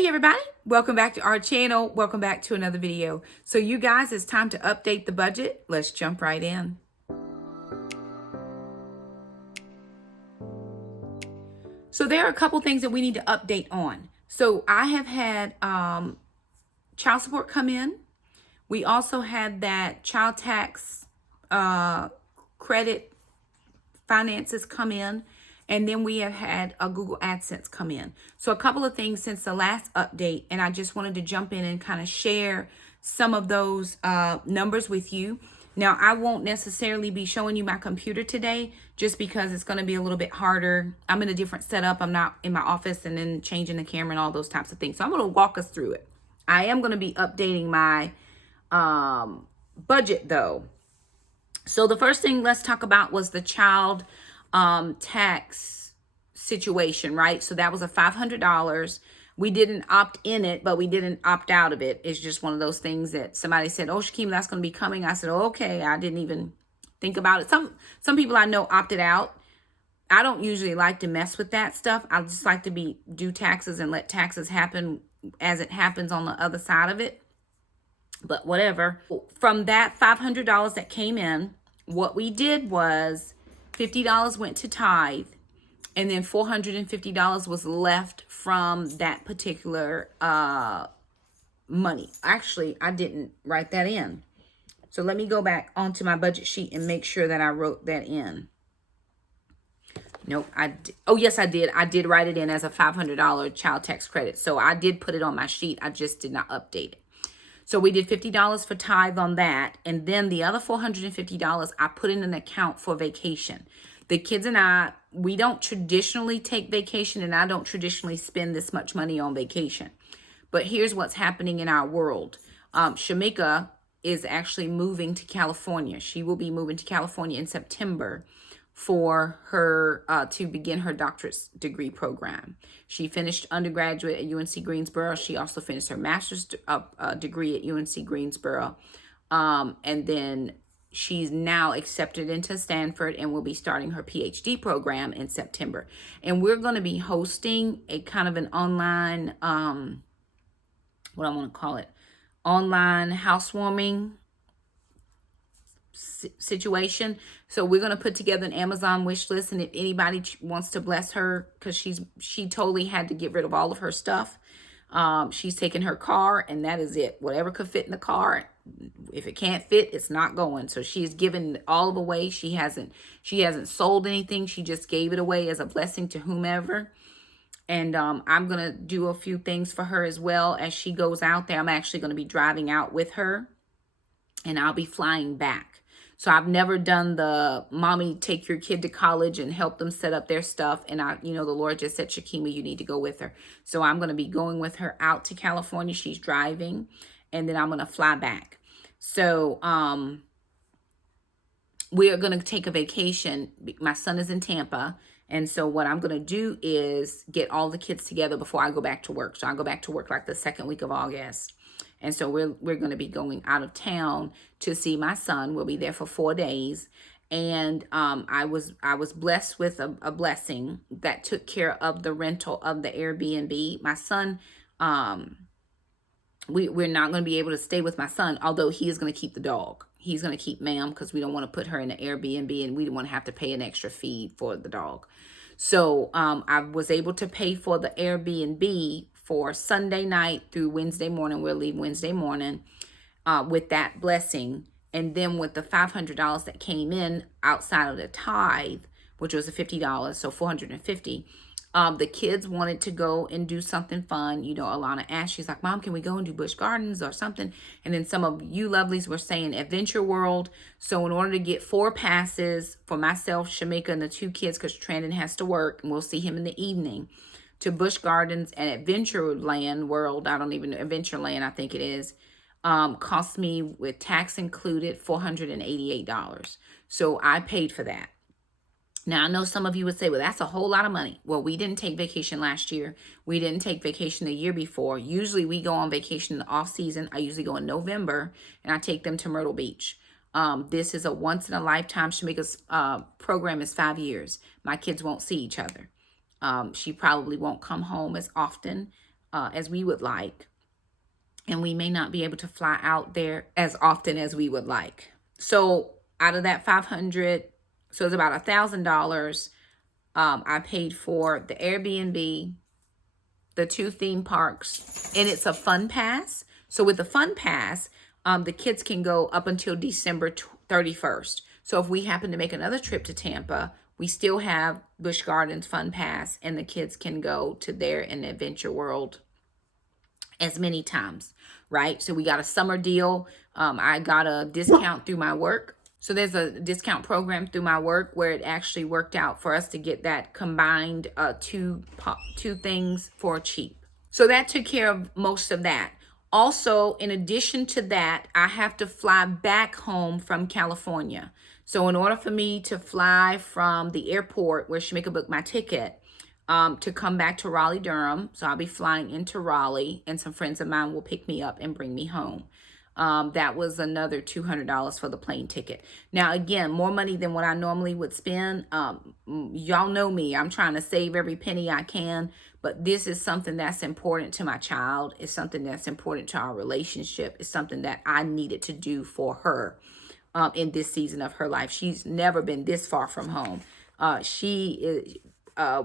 Hey everybody, welcome back to our channel. Welcome back to another video. So you guys, it's time to update the budget. Let's jump right in. So there are a couple things that we need to update on. So I have had child support come in. We also had that child tax credit finances come in. And then we have had a Google Adsense come in. So a couple of things since the last update, and I just wanted to jump in and kind of share some of those numbers with you. Now, I won't necessarily be showing you my computer today just because it's going to be a little bit harder. I'm in a different setup. I'm not in my office and then changing the camera and all those types of things. So I'm going to walk us through it. I am going to be updating my budget though. So the first thing let's talk about was the child tax situation, right? So that was a $500. We didn't opt in it, but we didn't opt out of it. It's just one of those things that somebody said, oh, Shakema, that's going to be coming. I said, oh, okay. I didn't even think about it. Some people I know opted out. I don't usually like to mess with that stuff. I just like to do taxes and let taxes happen as it happens on the other side of it. But whatever. From that $500 that came in, what we did was $50 went to tithe, and then $450 was left from that particular money. Actually, I didn't write that in. So let me go back onto my budget sheet and make sure that I wrote that in. Nope, oh, yes, I did. I did write it in as a $500 child tax credit. So I did put it on my sheet. I just did not update it. So we did $50 for tithe on that. And then the other $450, I put in an account for vacation. The kids and I, we don't traditionally take vacation, and I don't traditionally spend this much money on vacation. But here's what's happening in our world. Shakema is actually moving to California. She will be moving to California in September for her to begin her doctorate degree program. She finished undergraduate at UNC Greensboro. She also finished her master's degree at UNC Greensboro. And then she's now accepted into Stanford and will be starting her PhD program in September. And we're going to be hosting a kind of an online, what I want to call it, online housewarming situation. So we're going to put together an Amazon wish list, and if anybody wants to bless her, because she totally had to get rid of all of her stuff. She's taken her car, and that is it. Whatever could fit in the car, if it can't fit, it's not going. So she's given all of away. She hasn't sold anything. She just gave it away as a blessing to whomever. And I'm going to do a few things for her as well as she goes out there. I'm actually going to be driving out with her, and I'll be flying back. So I've never done the mommy take your kid to college and help them set up their stuff. And the Lord just said, Shakema, you need to go with her. So I'm going to be going with her out to California. She's driving, and then I'm going to fly back. So we are going to take a vacation. My son is in Tampa. And so what I'm going to do is get all the kids together before I go back to work. So I go back to work like the second week of August. And so we're going to be going out of town to see my son. We'll be there for 4 days. And I was blessed with a blessing that took care of the rental of the Airbnb. My son, we're not going to be able to stay with my son, although he is going to keep the dog. He's going to keep Ma'am because we don't want to put her in an Airbnb, and we don't want to have to pay an extra fee for the dog. So I was able to pay for the Airbnb for Sunday night through Wednesday morning. We'll leave Wednesday morning with that blessing. And then with the $500 that came in outside of the tithe, which was a $50, so $450, the kids wanted to go and do something fun. Alana asked, she's like, Mom, can we go and do Busch Gardens or something? And then some of you lovelies were saying Adventure World. So in order to get 4 passes for myself, Shakema, and the 2 kids, because Trandon has to work, and we'll see him in the evening, to Busch Gardens and Adventureland World, Adventureland, I think it is, cost me, with tax included, $488. So I paid for that. Now, I know some of you would say, well, that's a whole lot of money. Well, we didn't take vacation last year. We didn't take vacation the year before. Usually we go on vacation in the off season. I usually go in November, and I take them to Myrtle Beach. This is a once in a lifetime. Shakema's program is 5 years. My kids won't see each other. She probably won't come home as often. as we would like. And we may not be able to fly out there as often as we would like. So out of that 500, so it's about $1,000. I paid for the Airbnb, the 2 theme parks, and it's a fun pass. So with the fun pass, the kids can go up until December 31st. So if we happen to make another trip to Tampa, we still have Busch Gardens fun pass, and the kids can go to there in Adventure World as many times, right? So we got a summer deal. I got a discount through my work. So there's a discount program through my work where it actually worked out for us to get that combined two things for cheap. So that took care of most of that. Also, in addition to that, I have to fly back home from California. So in order for me to fly from the airport where Shakema booked my ticket, to come back to Raleigh, Durham. So I'll be flying into Raleigh, and some friends of mine will pick me up and bring me home. That was another $200 for the plane ticket. Now, again, more money than what I normally would spend. Y'all know me. I'm trying to save every penny I can, but this is something that's important to my child. It's something that's important to our relationship. It's something that I needed to do for her in this season of her life. She's never been this far from home.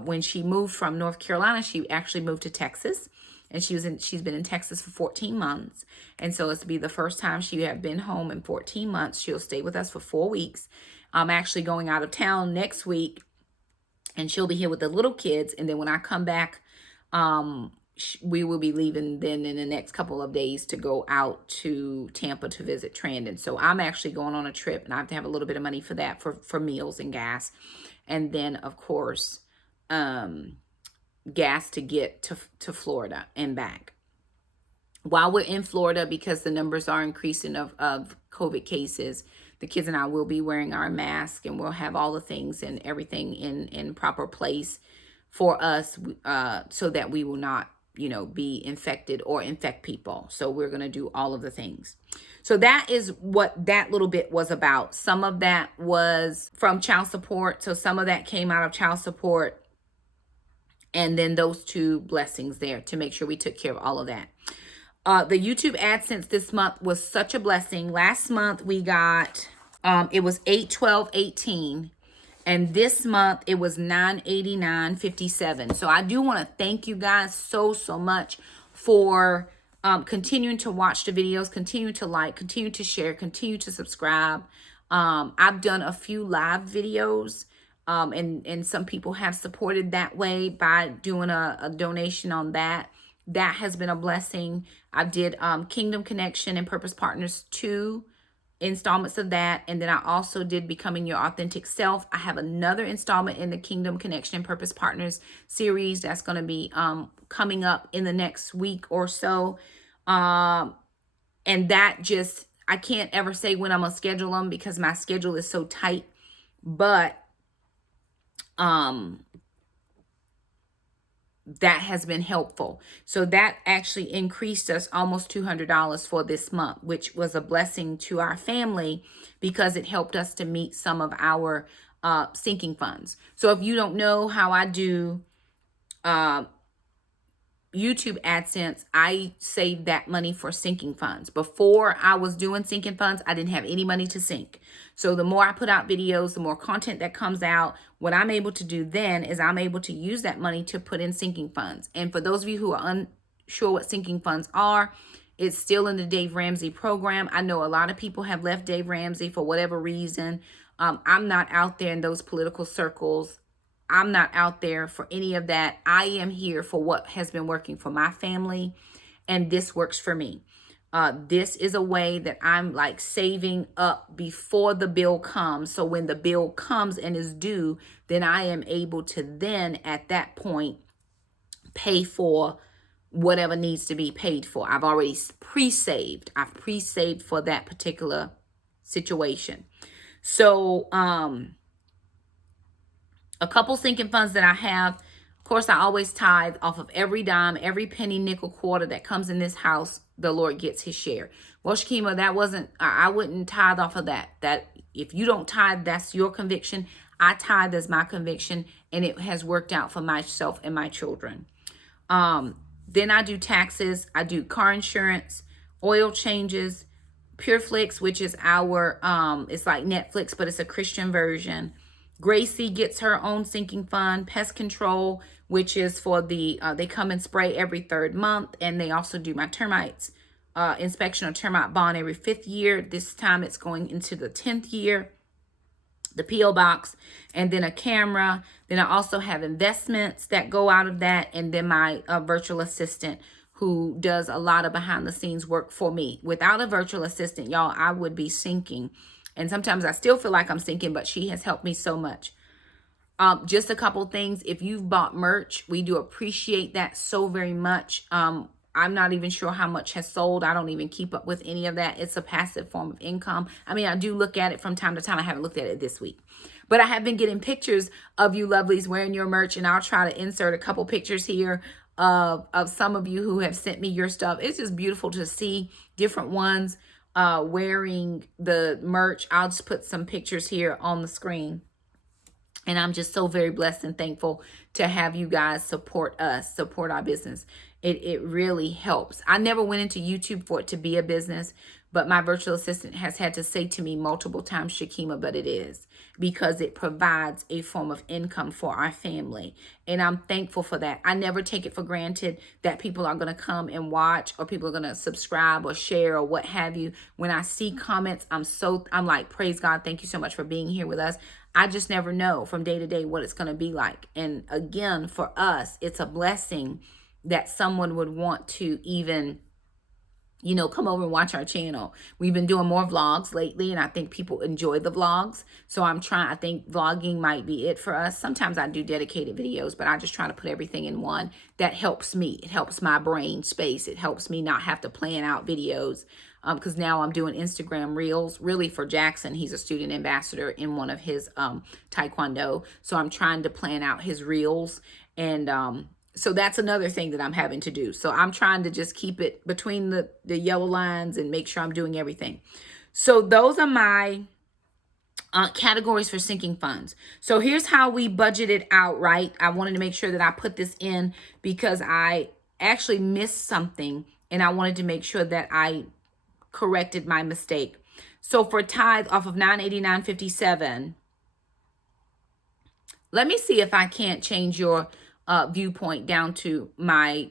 When she moved from North Carolina, she actually moved to Texas, and she's been in Texas for 14 months. And so it's be the first time she had been home in 14 months. She'll stay with us for 4 weeks. I'm actually going out of town next week, and she'll be here with the little kids. And then when I come back, we will be leaving then in the next couple of days to go out to Tampa to visit Trandon. So I'm actually going on a trip, and I have to have a little bit of money for that, for meals and gas. And then, of course, gas to get to Florida and back. While we're in Florida, because the numbers are increasing of COVID cases, the kids and I will be wearing our mask, and we'll have all the things and everything in proper place for us, so that we will not, be infected or infect people. So we're going to do all of the things. So that is what that little bit was about. Some of that was from child support. So some of that came out of child support. And then those 2 blessings there to make sure we took care of all of that. The YouTube AdSense this month was such a blessing. Last month we got, it was $812.18. And this month it was $989.57. So I do want to thank you guys so much for continuing to watch the videos, continue to like, continue to share, continue to subscribe. I've done a few live videos. And some people have supported that way by doing a donation on that. That has been a blessing. I did Kingdom Connection and Purpose Partners 2 installments of that. And then I also did Becoming Your Authentic Self. I have another installment in the Kingdom Connection and Purpose Partners series that's going to be coming up in the next week or so. And that just, I can't ever say when I'm going to schedule them because my schedule is so tight. But that has been helpful. So that actually increased us almost $200 for this month, which was a blessing to our family because it helped us to meet some of our sinking funds. So if you don't know how I do YouTube AdSense, I saved that money for sinking funds. Before I was doing sinking funds, I didn't have any money to sink. So the more I put out videos, the more content that comes out, what I'm able to do then is I'm able to use that money to put in sinking funds. And for those of you who are unsure what sinking funds are, it's still in the Dave Ramsey program. I know a lot of people have left Dave Ramsey for whatever reason. I'm not out there in those political circles. I'm not out there for any of that. I am here for what has been working for my family, and this works for me. This is a way that I'm like saving up before the bill comes. So when the bill comes and is due, then I am able to then at that point pay for whatever needs to be paid for. I've already pre-saved. I've pre-saved for that particular situation. So, a couple sinking funds that I have. Of course, I always tithe off of every dime, every penny, nickel, quarter that comes in this house. The Lord gets his share. Well, Shakema, that wasn't, I wouldn't tithe off of that. That if you don't tithe, that's your conviction. I tithe as my conviction, and it has worked out for myself and my children. Then I do taxes. I do car insurance, oil changes, PureFlix, which is our, it's like Netflix, but it's a Christian version. Gracie gets her own sinking fund. Pest control, which is for the, they come and spray every 3rd month. And they also do my termites inspection or termite bond every 5th year. This time it's going into the 10th year. The P.O. box, and then a camera. Then I also have investments that go out of that, and then my virtual assistant who does a lot of behind the scenes work for me. Without a virtual assistant, y'all, I would be sinking. And sometimes I still feel like I'm sinking, but she has helped me so much. Just a couple things. If you've bought merch, we do appreciate that so very much. I'm not even sure how much has sold. I don't even keep up with any of that. It's a passive form of income. I mean, I do look at it from time to time. I haven't looked at it this week. But I have been getting pictures of you lovelies wearing your merch, and I'll try to insert a couple pictures here of some of you who have sent me your stuff. It's just beautiful to see different ones wearing the merch. I'll just put some pictures here on the screen. And I'm just so very blessed and thankful to have you guys support us, support our business. It really helps. I never went into YouTube for it to be a business, but my virtual assistant has had to say to me multiple times, Shakema, but it is, because it provides a form of income for our family. And I'm thankful for that. I never take it for granted that people are going to come and watch, or people are going to subscribe or share or what have you. When I see comments, I'm like, praise God. Thank you so much for being here with us. I just never know from day to day what it's going to be like. And again, for us, it's a blessing that someone would want to even, you know, come over and watch our channel. We've been doing more vlogs lately, and I think people enjoy the vlogs. So I think vlogging might be it for us. Sometimes I do dedicated videos, but I just try to put everything in one. That helps me. It helps my brain space. It helps me not have to plan out videos. Because now I'm doing Instagram reels, really for Jackson. He's a student ambassador in one of his taekwondo. So I'm trying to plan out his reels. And so that's another thing that I'm having to do. So I'm trying to just keep it between the yellow lines and make sure I'm doing everything. So those are my categories for sinking funds. So here's how we budget it out, right? I wanted to make sure that I put this in because I actually missed something, and I wanted to make sure that I corrected my mistake. So for tithe off of $989.57, let me see if I can't change your viewpoint down to my,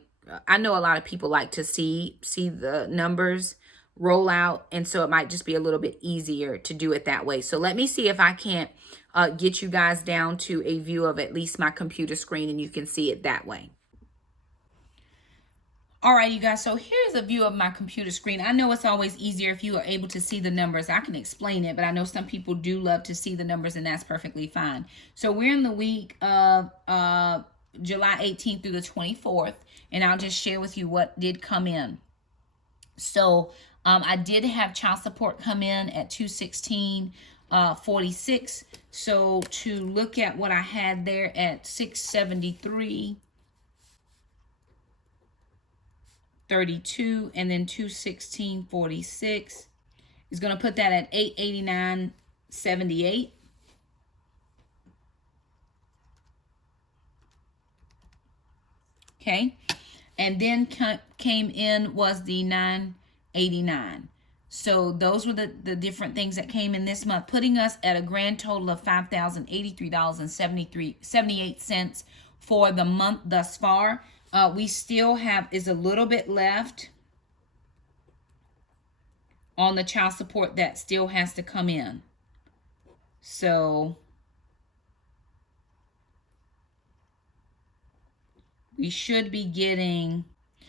I know a lot of people like to see the numbers roll out, and so it might just be a little bit easier to do it that way. So let me see if I can't get you guys down to a view of at least my computer screen, and you can see it that way. All right, you guys, so here's a view of my computer screen. I know it's always easier if you are able to see the numbers. I can explain it, but I know some people do love to see the numbers, and that's perfectly fine. So we're in the week of July 18th through the 24th, and I'll just share with you what did come in. So I did have child support come in at $216.46. So to look at what I had there at $673.32, and then $216.46 is going to put that at $889.78. Okay, and then came in was the $989. So those were the different things that came in this month, putting us at a grand total of $5,083.78 for the month thus far. We still is a little bit left on the child support that still has to come in. So we should be getting,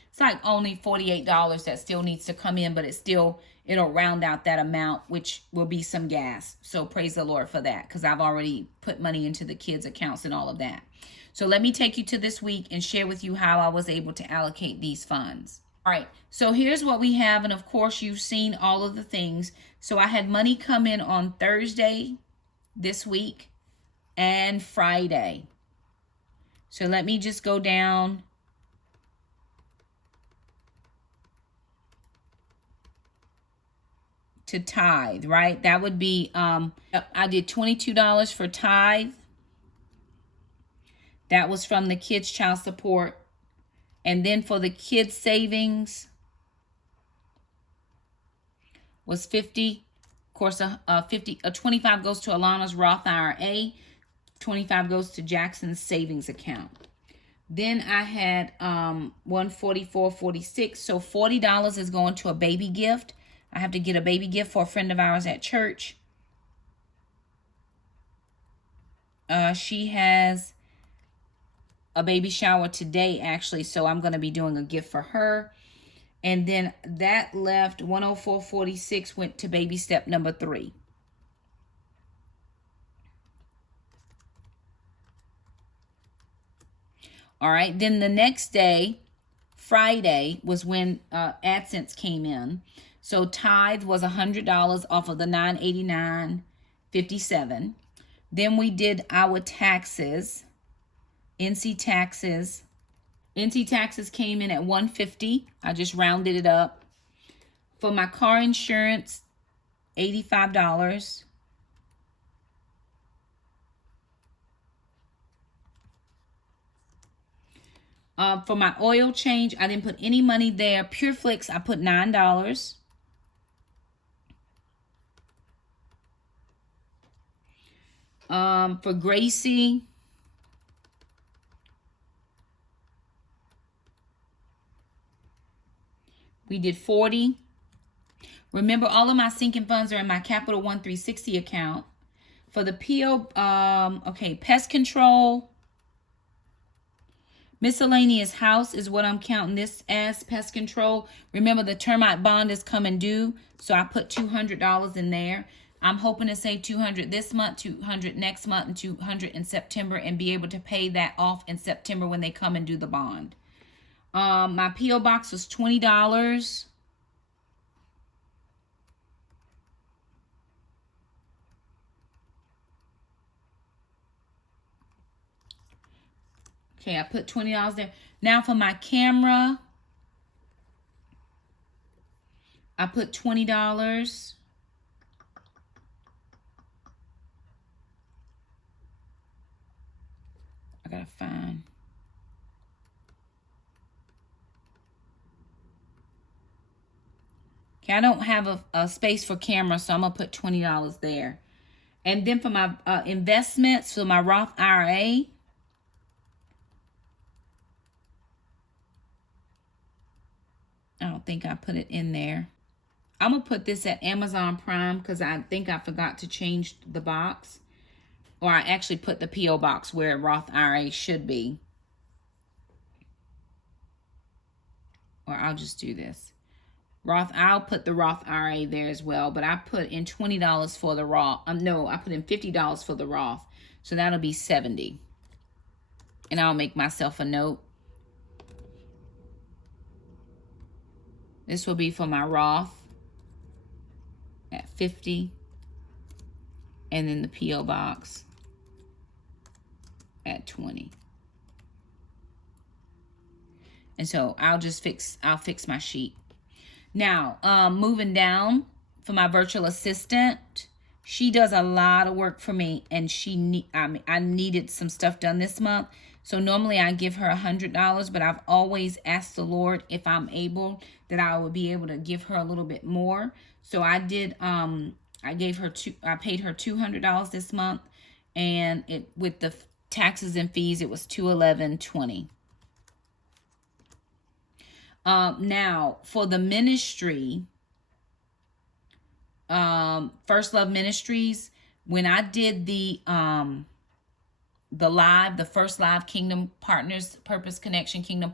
it's like only $48 that still needs to come in, but it'll round out that amount, which will be some gas. So praise the Lord for that, because I've already put money into the kids' accounts and all of that. So let me take you to this week and share with you how I was able to allocate these funds. All right, so here's what we have. And of course, you've seen all of the things. So I had money come in on Thursday this week and Friday. So let me just go down to tithe, right? That would be, I did $22 for tithe. That was from the kids' child support. And then for the kids savings was 50. Of course, 25 goes to Alana's Roth IRA. 25 goes to Jackson's savings account. Then I had 144.46. So $40 is going to a baby gift. I have to get a baby gift for a friend of ours at church. She has a baby shower today, actually, so I'm going to be doing a gift for her. And then that left 104.46 went to baby step number 3. All right, then the next day, Friday, was when Adsense came in. So tithe was $100 off of the $989.57. Then we did our taxes, NC taxes. NC taxes came in at $150. I just rounded it up. For my car insurance, $85. For my oil change, I didn't put any money there. Pure Flix, I put $9. For Gracie, we did $40. Remember, all of my sinking funds are in my Capital One 360 account. For the PO, pest control, miscellaneous house is what I'm counting this as pest control. Remember, the termite bond is coming due, so I put $200 in there. I'm hoping to save $200 this month, $200 next month, and $200 in September, and be able to pay that off in September when they come and do the bond. My P.O. box was $20. Okay, I put $20 there. Now for my camera, I put $20. I gotta find. Okay, I don't have a space for camera, so I'm gonna put $20 there. And then for my investments, for my Roth IRA, I don't think I put it in there. I'm gonna put this at Amazon Prime because I think I forgot to change the box. Or I actually put the P.O. box where Roth IRA should be. Or I'll just do this. I'll put the Roth IRA there as well. But I put in $20 for the Roth. No, I put in $50 for the Roth. So that'll be $70. And I'll make myself a note. This will be for my Roth at $50. And then the P.O. box at $20. And so I'll fix my sheet. Now, moving down for my virtual assistant, she does a lot of work for me, and I needed some stuff done this month. So normally I give her $100, but I've always asked the Lord if I'm able, that I would be able to give her a little bit more. So I did. I paid her $200 this month, and with the taxes and fees, it was $211.20. Now for the ministry, First Love Ministries, when I did the first live Kingdom Partners, Purpose Connection, Kingdom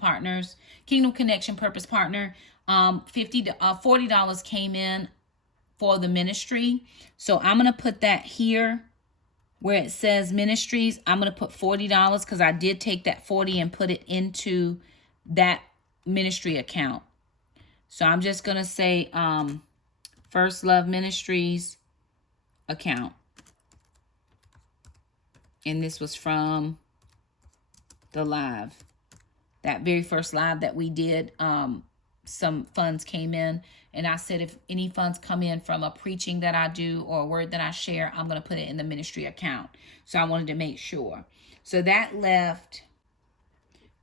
Connection, Purpose Partner, $40 came in for the ministry. So I'm going to put that here where it says ministries. I'm going to put $40 because I did take that $40 and put it into that ministry account. So I'm just going to say First Love Ministries account. And this was from the live. That very first live that we did, some funds came in. And I said, if any funds come in from a preaching that I do or a word that I share, I'm going to put it in the ministry account. So I wanted to make sure. So that left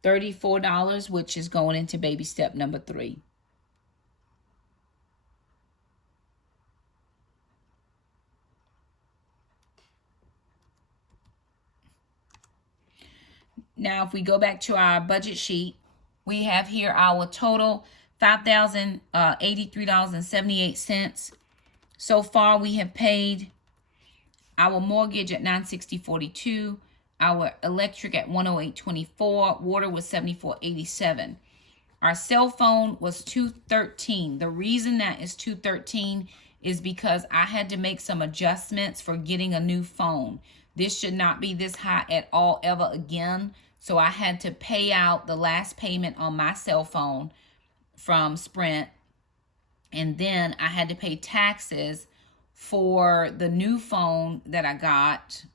$34, which is going into baby step number 3. Now, if we go back to our budget sheet, we have here our total $5,083.78. So far, we have paid our mortgage at $960.42, our electric at $108.24, water was $74.87. Our cell phone was $213. The reason that is $213 is because I had to make some adjustments for getting a new phone. This should not be this high at all ever again. So I had to pay out the last payment on my cell phone from Sprint. And then I had to pay taxes for the new phone that I got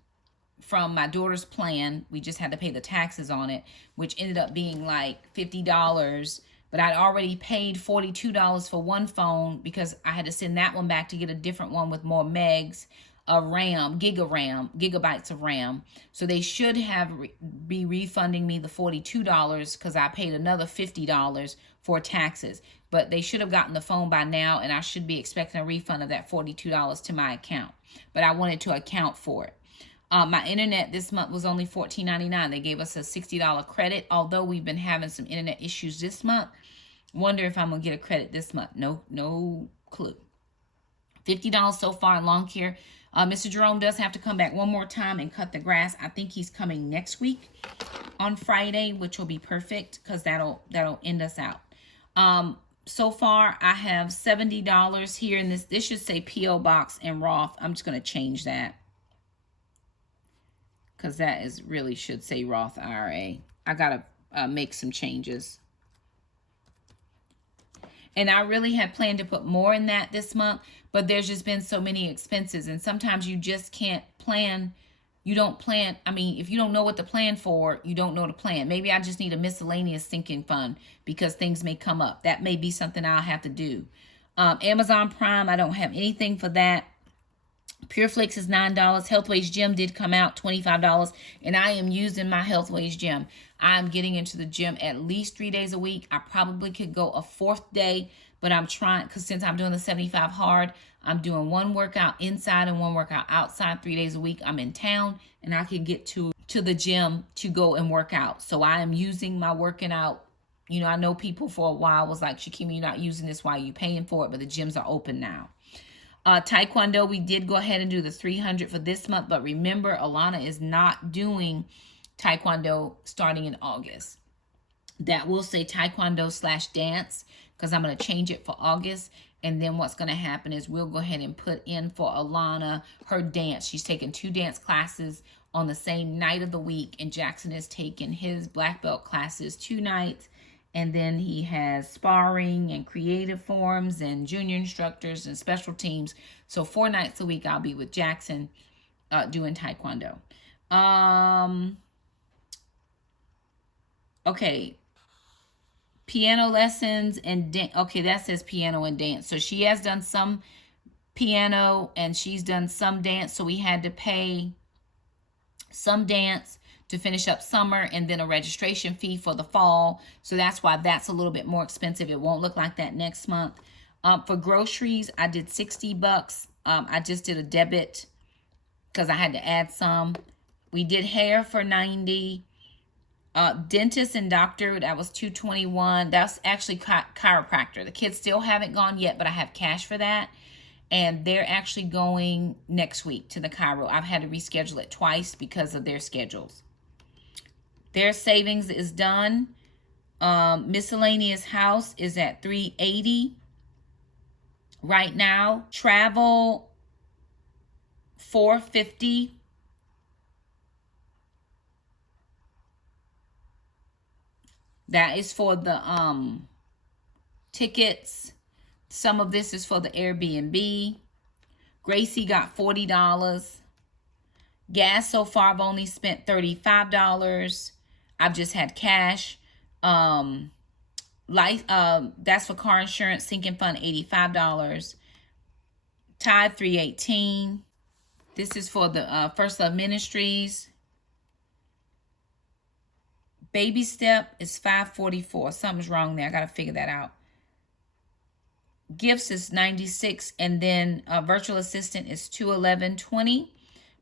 from my daughter's plan. We just had to pay the taxes on it, which ended up being like $50. But I'd already paid $42 for one phone because I had to send that one back to get a different one with more megs of RAM, gigabytes of RAM. So they should have be refunding me the $42 because I paid another $50 for taxes. But they should have gotten the phone by now, and I should be expecting a refund of that $42 to my account. But I wanted to account for it. My internet this month was only $14.99. They gave us a $60 credit, although we've been having some internet issues this month. Wonder if I'm going to get a credit this month. No clue. $50 so far in lawn care. Mr. Jerome does have to come back one more time and cut the grass. I think he's coming next week on Friday, which will be perfect because that'll end us out. So far, I have $70 here in this. This should say P.O. Box and Roth. I'm just going to change that because that is really should say Roth IRA. I got to make some changes. And I really had planned to put more in that this month, but there's just been so many expenses. And sometimes you just can't plan. You don't plan. I mean, if you don't know what to plan for, you don't know to plan. Maybe I just need a miscellaneous sinking fund because things may come up. That may be something I'll have to do. Amazon Prime, I don't have anything for that. PureFlix is $9. Healthways Gym did come out, $25. And I am using my Healthways Gym. I'm getting into the gym at least 3 days a week. I probably could go a 4th day, but I'm trying, because since I'm doing the 75 hard, I'm doing one workout inside and one workout outside 3 days a week. I'm in town and I can get to the gym to go and work out. So I am using my working out. You know, I know people for a while was like, Shakema, you're not using this. Why are you paying for it? But the gyms are open now. Taekwondo, we did go ahead and do the 300 for this month, but remember, Alana is not doing Taekwondo starting in August. That will say Taekwondo/dance because I'm going to change it for August. And then what's going to happen is we'll go ahead and put in for Alana her dance. She's taking 2 dance classes on the same night of the week, and Jackson is taking his black belt classes 2 nights. And then he has sparring and creative forms and junior instructors and special teams. So 4 nights a week I'll be with Jackson doing Taekwondo. Okay. Piano lessons and okay, that says piano and dance. So she has done some piano and she's done some dance. So we had to pay some dance to finish up summer and then a registration fee for the fall. So that's why that's a little bit more expensive. It won't look like that next month. For groceries, I did $60. I just did a debit because I had to add some. We did hair for $90. Dentist and doctor, that was $221. That's actually chiropractor. The kids still haven't gone yet, but I have cash for that. And they're actually going next week to the chiro. I've had to reschedule it twice because of their schedules. Their savings is done. Miscellaneous house is at $380 right now. Travel, $450. That is for the tickets. Some of this is for the Airbnb. Gracie got $40. Gas so far, I've only spent $35. I've just had cash. That's for car insurance. Sinking fund, $85. Tithe, $318. This is for the First Love Ministries. Baby step is $544. Something's wrong there. I got to figure that out. Gifts is $96, and then virtual assistant is $211.20,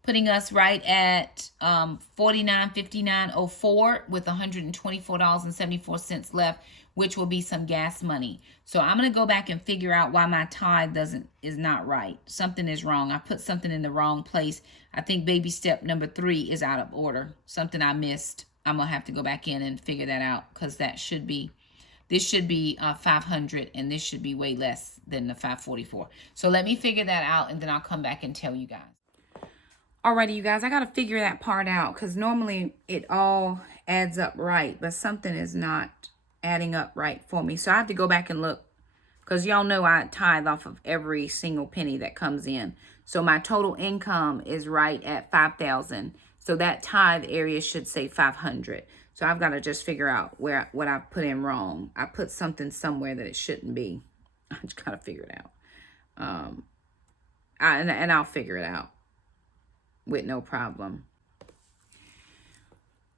putting us right at $49.59.04 with $124.74 left, which will be some gas money. So I'm going to go back and figure out why my tithe is not right. Something is wrong. I put something in the wrong place. I think baby step number 3 is out of order. Something I missed. I'm going to have to go back in and figure that out, because this should be 500, and this should be way less than the 544. So let me figure that out, and then I'll come back and tell you guys. Alrighty, you guys, I got to figure that part out, because normally it all adds up right, but something is not adding up right for me. So I have to go back and look, because y'all know I tithe off of every single penny that comes in. So my total income is right at $5,000. So that tithe area should say 500. So I've got to just figure out what I put in wrong. I put something somewhere that it shouldn't be. I just got to figure it out. And I'll figure it out with no problem.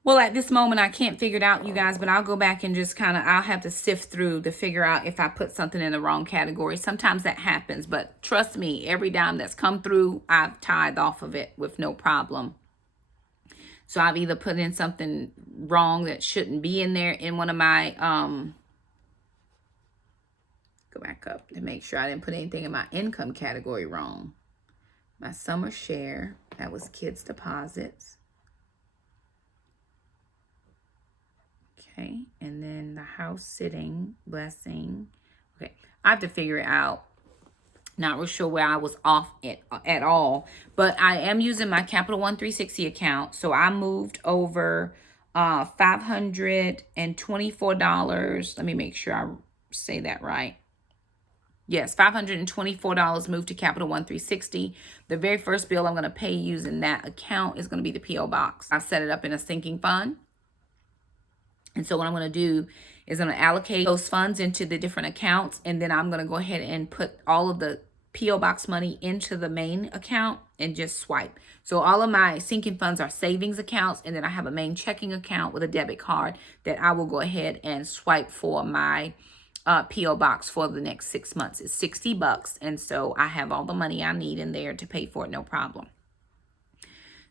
Well, at this moment, I can't figure it out, you guys, but I'll go back and just I'll have to sift through to figure out if I put something in the wrong category. Sometimes that happens, but trust me, every dime that's come through, I've tithed off of it with no problem. So I've either put in something wrong that shouldn't be in there in one of my, go back up to make sure I didn't put anything in my income category wrong. My summer share, that was kids' deposits. Okay, and then the house sitting, blessing. Okay, I have to figure it out. Not real sure where I was off at all, but I am using my Capital One 360 account. So I moved over $524. Let me make sure I say that right. Yes, $524 moved to Capital One 360. The very first bill I'm going to pay using that account is going to be the P.O. Box. I've set it up in a sinking fund. And so what I'm going to do is I'm going to allocate those funds into the different accounts. And then I'm going to go ahead and put all of the P.O. Box money into the main account and just swipe. So all of my sinking funds are savings accounts. And then I have a main checking account with a debit card that I will go ahead and swipe for my P.O. Box for the next 6 months. It's $60. And so I have all the money I need in there to pay for it, no problem.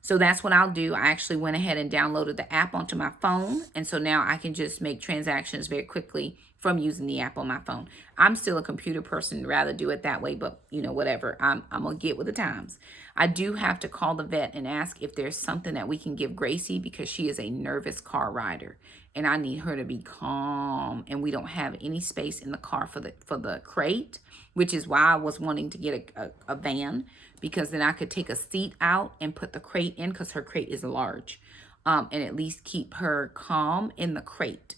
So that's what I'll do. I actually went ahead and downloaded the app onto my phone. And so now I can just make transactions very quickly from using the app on my phone. I'm still a computer person, rather do it that way, but you know, whatever. I'm going to get with the times. I do have to call the vet and ask if there's something that we can give Gracie, because she is a nervous car rider and I need her to be calm, and we don't have any space in the car for the crate, which is why I was wanting to get a van, because then I could take a seat out and put the crate in, because her crate is large, and at least keep her calm in the crate.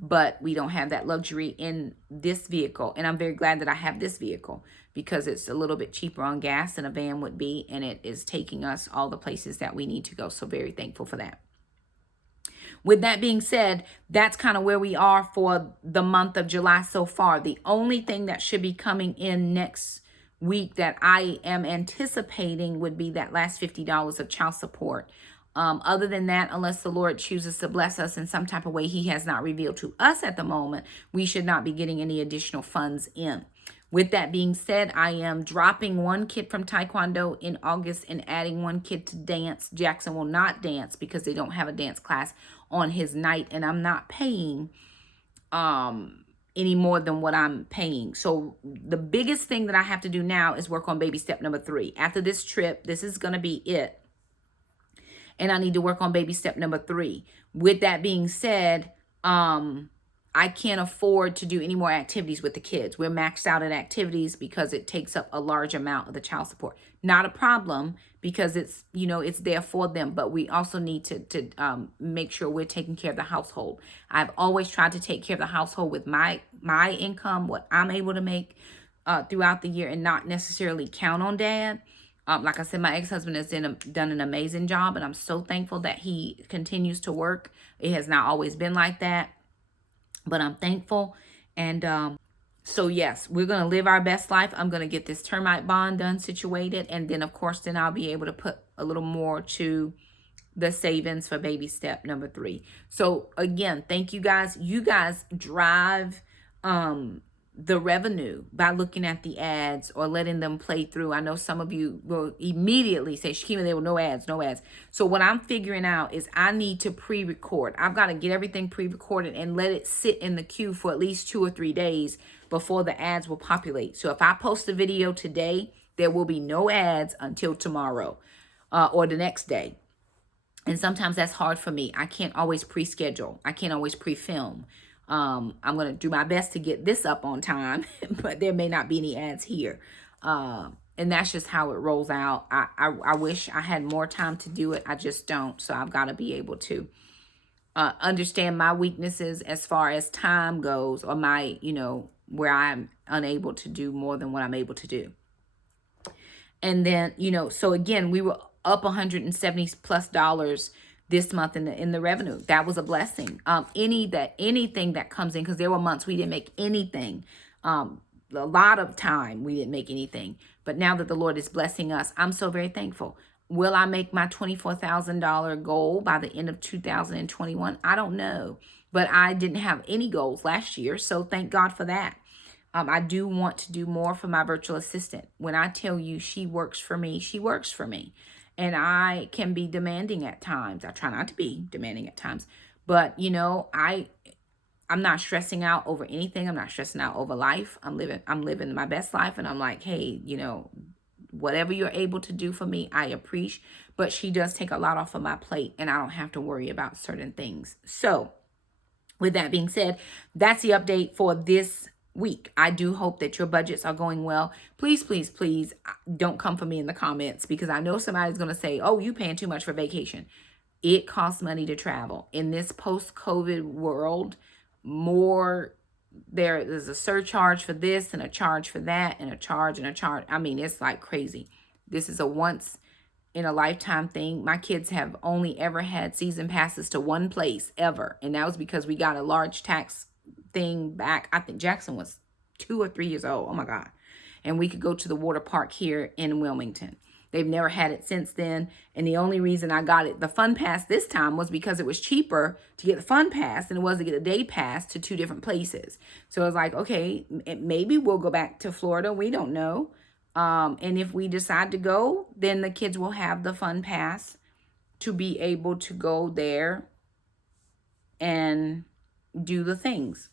But we don't have that luxury in this vehicle. And I'm very glad that I have this vehicle, because it's a little bit cheaper on gas than a van would be. And it is taking us all the places that we need to go. So very thankful for that. With that being said, that's kind of where we are for the month of July so far. The only thing that should be coming in next week that I am anticipating would be that last $50 of child support. Other than that, unless the Lord chooses to bless us in some type of way he has not revealed to us at the moment, we should not be getting any additional funds in. With that being said, I am dropping one kid from Taekwondo in August and adding one kid to dance. Jackson will not dance because they don't have a dance class on his night, and I'm not paying any more than what I'm paying. So the biggest thing that I have to do now is work on baby step number 3. After this trip, this is going to be it. And I need to work on baby step number 3. With that being said, I can't afford to do any more activities with the kids. We're maxed out at activities because it takes up a large amount of the child support. Not a problem, because it's, you know, it's there for them. But we also need to make sure we're taking care of the household. I've always tried to take care of the household with my income, what I'm able to make throughout the year, and not necessarily count on Dad. Like I said, my ex-husband has done an amazing job, and I'm so thankful that he continues to work. It has not always been like that, but I'm thankful. And so, yes, we're going to live our best life. I'm going to get this termite bond done, situated, and then, of course, then I'll be able to put a little more to the savings for baby step number 3. So again, thank you guys. You guys drive the revenue by looking at the ads or letting them play through. I know some of you will immediately say, Shakema, there were no ads, no ads. So what I'm figuring out is I need to pre-record. I've got to get everything pre-recorded and let it sit in the queue for at least 2 or 3 days before the ads will populate. So if I post a video today, there will be no ads until tomorrow or the next day. And sometimes that's hard for me. I can't always pre-schedule. I can't always pre-film. I'm going to do my best to get this up on time, but there may not be any ads here. And that's just how it rolls out. I wish I had more time to do it. I just don't. So I've got to be able to understand my weaknesses as far as time goes, or my, where I'm unable to do more than what I'm able to do. And then, so again, we were up $170+ this month in the revenue. That was a blessing. Anything that comes in, because there were months we didn't make anything. A lot of time we didn't make anything. But now that the Lord is blessing us, I'm so very thankful. Will I make my $24,000 goal by the end of 2021? I don't know. But I didn't have any goals last year, so thank God for that. I do want to do more for my virtual assistant. When I tell you she works for me, she works for me. And I can be demanding at times. I try not to be demanding at times. But, I'm not stressing out over anything. I'm not stressing out over life. I'm living my best life. And I'm like, hey, whatever you're able to do for me, I appreciate. But she does take a lot off of my plate, and I don't have to worry about certain things. So with that being said, that's the update for this week. I do hope that your budgets are going well. Please, please, please don't come for me in the comments, because I know somebody's going to say, oh, you paying too much for vacation. It costs money to travel. In this post-COVID world, there's a surcharge for this and a charge for that and a charge and a charge. I mean, it's like crazy. This is a once in a lifetime thing. My kids have only ever had season passes to one place ever. And that was because we got a large tax thing back. I think Jackson was 2 or 3 years old. Oh my God. And we could go to the water park here in Wilmington. They've never had it since then. And the only reason I got it, the fun pass this time, was because it was cheaper to get the fun pass than it was to get a day pass to 2 different places. So I was like, okay, maybe we'll go back to Florida. We don't know. And if we decide to go, then the kids will have the fun pass to be able to go there and do the things.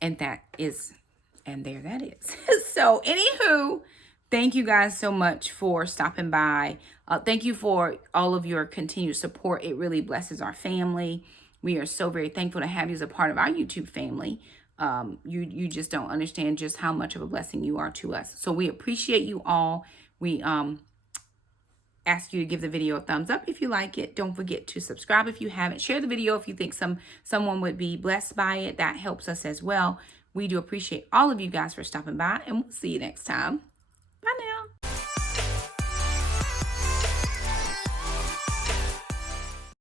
And there that is. So anywho, thank you guys so much for stopping by. Thank you for all of your continued support. It really blesses our family. We are so very thankful to have you as a part of our YouTube family. You just don't understand just how much of a blessing you are to us. So we appreciate you all. We ask you to give the video a thumbs up if you like it. Don't forget to subscribe if you haven't. Share the video if you think someone would be blessed by it. That helps us as well. We do appreciate all of you guys for stopping by, and we'll see you next time. Bye now.